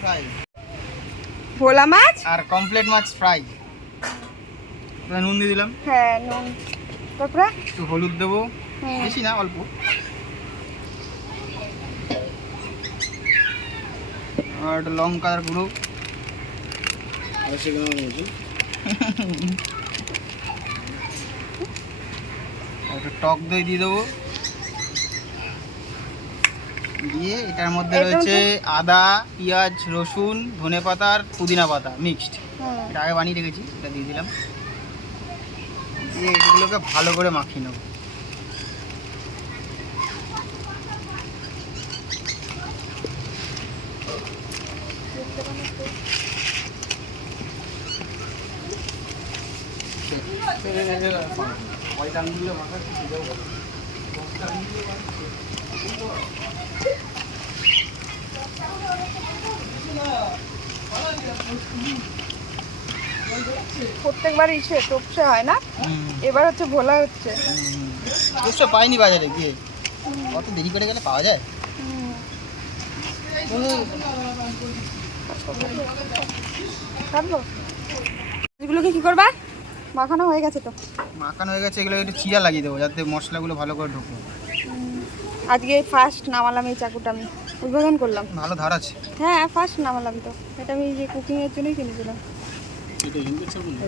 Fry ভোলা মাছ আর complete মাছ fry. নুন দিয়ে দিলাম, হ্যাঁ নুন, তারপরে একটু হলুদ দেবো, বেশি না অল্প, আর একটু লঙ্কার গুঁড়ো, একটু টক দই দিয়ে দেবো, দিয়ে এটার মধ্যে রয়েছে আদা, পেঁয়াজ, রসুন, ধনেপাতা আর পুদিনা পাতা মিক্সড। এটা আগে বানিয়ে রেখেছি, এটা দিয়ে দিলাম, দিয়ে এগুলোকে ভালো করে মাখিয়ে নেবো। প্রত্যেকবার ইসে টপসে হয় না, এবার হচ্ছে ভোলা হচ্ছে। টপসে পাইনি বাজারে গিয়ে, কত দেরি করে গেলে পাওয়া যায়। এগুলোকে কি করবা? মাখানো হয়ে গেছে তো? মাখানো হয়ে গেছে, এগুলো একটু চিরা লাগিয়ে দেবো যাতে মশলাগুলো ভালো করে ঢুকে। আজকে ফার্স্ট নামালাম এই চাকুটা, আমি উদ্বোধন করলাম। ভালো ধার আছে। হ্যাঁ ফার্স্ট নামালাম তো, এটা আমি যে কুকিংয়ের জন্যই কিনেছিলাম।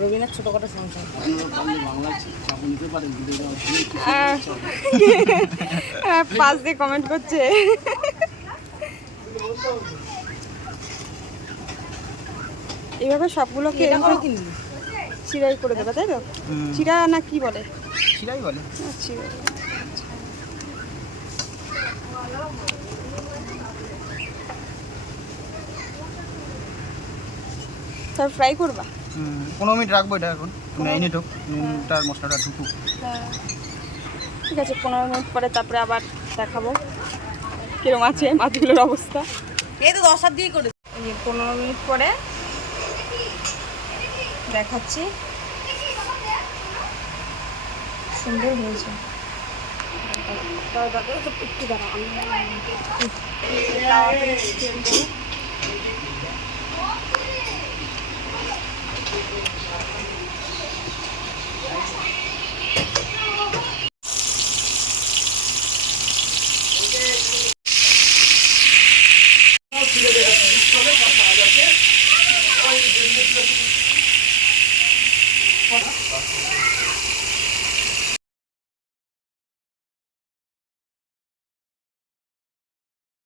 রবীন্দ্রনাথ ছোটখাটো সংসার পাশ দিয়ে কমেন্ট করছে। এইভাবে সবগুলোকে চিরাই করে দেবে, তাই তো? চিরা না কি বলে? চিরাই বলে। চিরা। তার ফ্রাই করবা? 15 মিনিট রাখবো এটা, এখন নুনটা ঢুক, নুনটা আর মশলাটা ঢুকুক। ঠিক আছে, 15 মিনিট পরে তারপরে আবার দেখাবো কিরকম আছে মাছগুলোর অবস্থা। এই তো 10 দিয়েই করে। এই যে 15 মিনিট পরে দেখাচ্ছি, সুন্দর হয়েছে। একটু দাঁড়া,